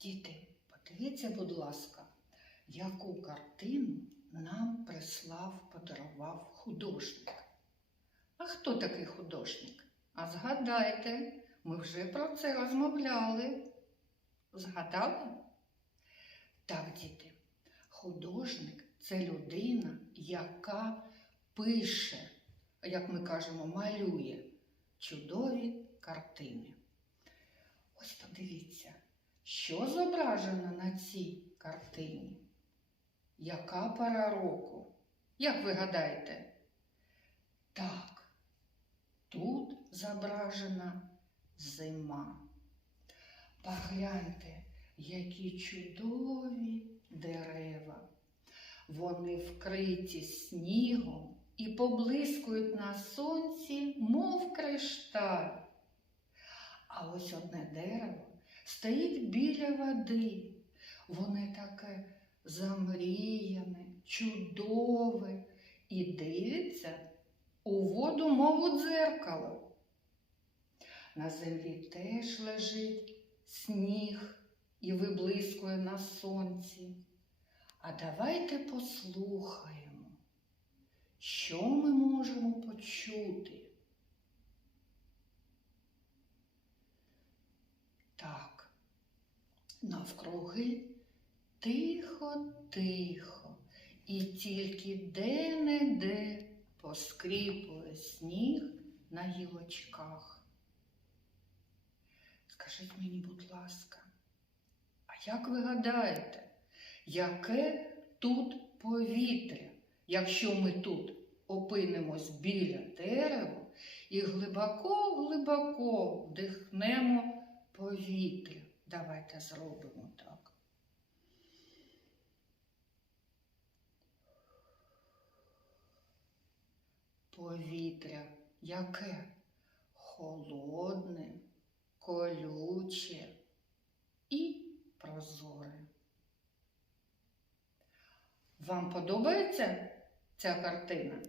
Діти, подивіться, будь ласка, яку картину нам прислав, подарував художник. А хто такий художник? А згадайте, ми вже про це розмовляли. Згадали? Так, діти, художник це людина, яка пише, як ми кажемо, малює чудові картини. Ось подивіться, що зображено на цій картині? Яка пора року? Як ви гадаєте? Так, тут зображена зима. Погляньте, які чудові дерева. Вони вкриті снігом і поблискують на сонці, мов кришталь. А ось одне дерево стоїть біля води. Воно таке замріяне, чудове і дивиться у воду, мов у дзеркало. На землі теж лежить сніг і виблискує на сонці. А давайте послухаємо, що ми можемо почути. Так, навкруги тихо-тихо, і тільки де-не-де поскріпує сніг на гілочках. Скажіть мені, будь ласка, а як ви гадаєте, яке тут повітря, якщо ми тут опинимось біля дерева і глибоко-глибоко вдихнемо повітря? Давайте зробимо так. Повітря яке? Холодне, колюче і прозоре. Вам подобається ця картина?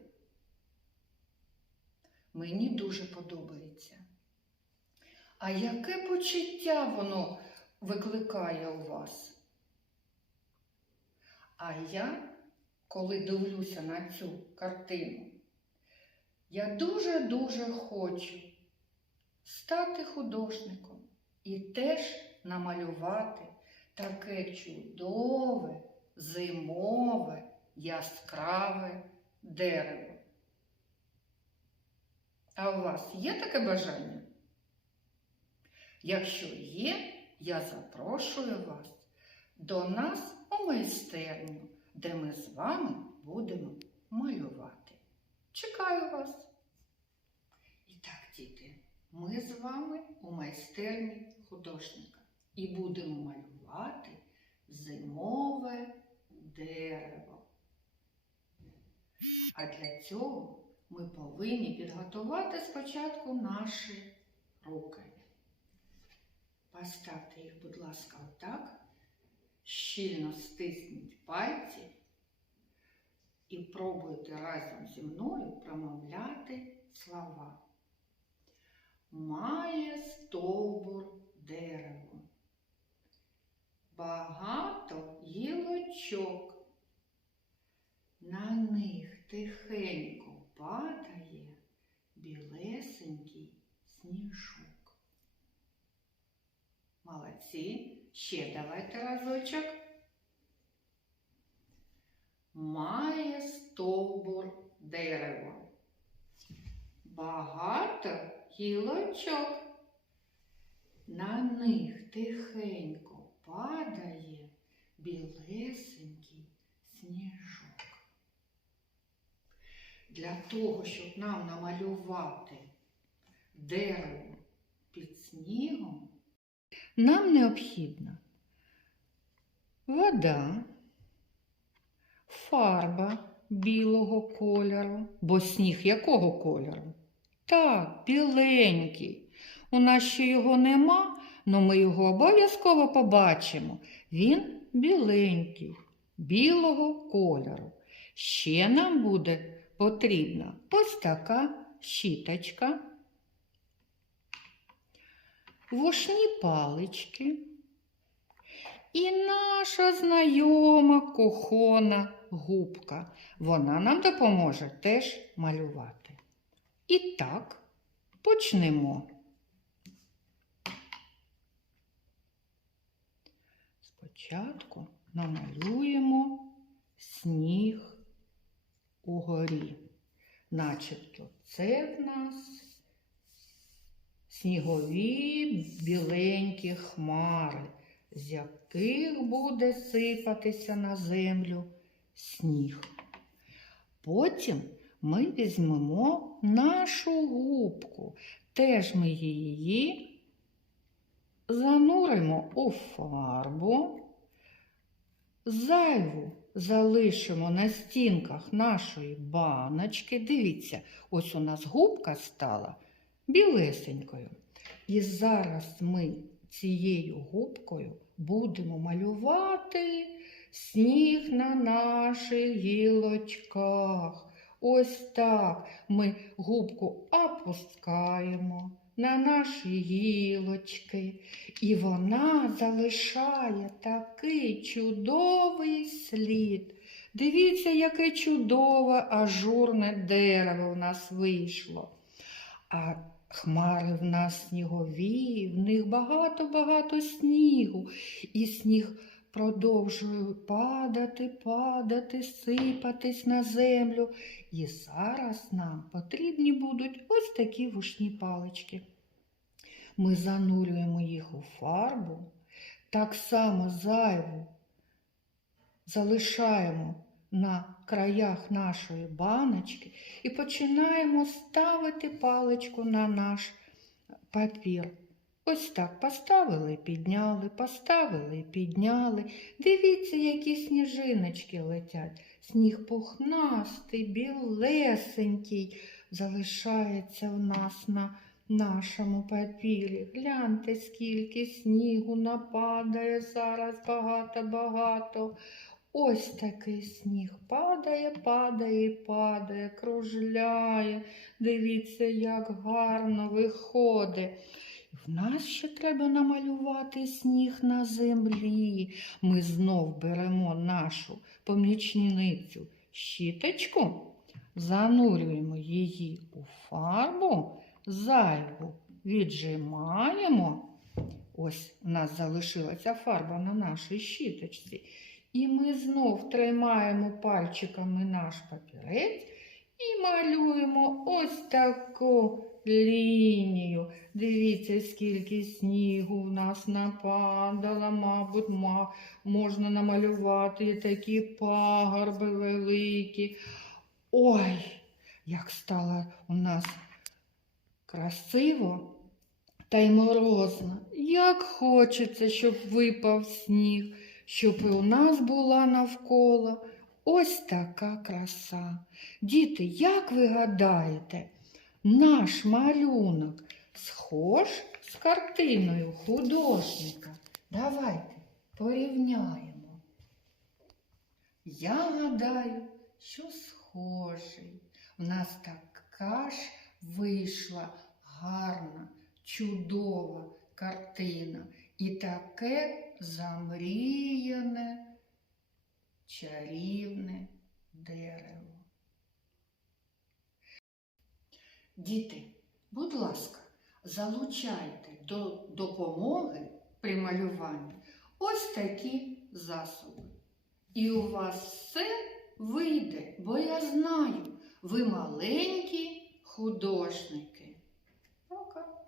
Мені дуже подобається. А яке почуття воно викликає у вас? А я, коли дивлюся на цю картину, я дуже-дуже хочу стати художником і теж намалювати таке чудове, зимове, яскраве дерево. А у вас є таке бажання? Якщо є, я запрошую вас до нас у майстерню, де ми з вами будемо малювати. Чекаю вас. І так, діти, ми з вами у майстерні художника і будемо малювати зимове дерево. А для цього ми повинні підготувати спочатку наші руки. Поставте їх, будь ласка, отак, щільно стисніть пальці і пробуйте разом зі мною промовляти слова. Має стовбур дерево. Багато гілочок. На них тихенько падає білесенький сніжок. Молодці. Ще давайте разочок. Має стовбур дерево. Багато гілочок. На них тихенько падає білесенький сніжок. Для того, щоб нам намалювати дерево під снігом, нам необхідна вода, фарба білого кольору, бо сніг якого кольору? Так, біленький. У нас ще його нема, але ми його обов'язково побачимо. Він біленький, білого кольору. Ще нам буде потрібна ось така щіточка, вушні палички і наша знайома кухона губка. Вона нам допоможе теж малювати. І так, почнемо. Спочатку намалюємо сніг угорі. Начебто це в нас снігові біленькі хмари, з яких буде сипатися на землю сніг. Потім ми візьмемо нашу губку, теж ми її зануримо у фарбу, зайву залишимо на стінках нашої баночки. Дивіться, ось у нас губка стала білесенькою. І зараз ми цією губкою будемо малювати сніг на наших гілочках. Ось так ми губку опускаємо на наші гілочки, і вона залишає такий чудовий слід. Дивіться, яке чудове ажурне дерево в нас вийшло. А хмари в нас снігові, в них багато-багато снігу, і сніг продовжує падати, падати, сипатись на землю. І зараз нам потрібні будуть ось такі вушні палички. Ми занурюємо їх у фарбу, так само зайву залишаємо на краях нашої баночки і починаємо ставити паличку на наш папір. Ось так поставили, підняли, поставили, підняли. Дивіться, які сніжиночки летять. Сніг пухнастий, білесенький залишається в нас на нашому папірі. Гляньте, скільки снігу нападає зараз багато-багато. Ось такий сніг падає, падає, падає, кружляє. Дивіться, як гарно виходить. В нас ще треба намалювати сніг на землі. Ми знов беремо нашу помічницю щіточку, занурюємо її у фарбу, зайву віджимаємо. Ось у нас залишилася фарба на нашій щіточці. І ми знов тримаємо пальчиками наш папірець і малюємо ось таку лінію. Дивіться, скільки снігу в нас нападало, мабуть, ма- можна намалювати такі пагорби великі. Ой, як стало у нас красиво та й морозно. Як хочеться, щоб випав сніг, щоб і у нас була навколо ось така краса. Діти, як ви гадаєте, наш малюнок схож з картиною художника? Давайте порівняємо. Я гадаю, що схожий. У нас така ж вийшла гарна, чудова картина і таке замріяне, чарівне дерево. Діти, будь ласка, залучайте до допомоги при малюванні ось такі засоби. І у вас все вийде, бо я знаю, ви маленькі художники. Пока.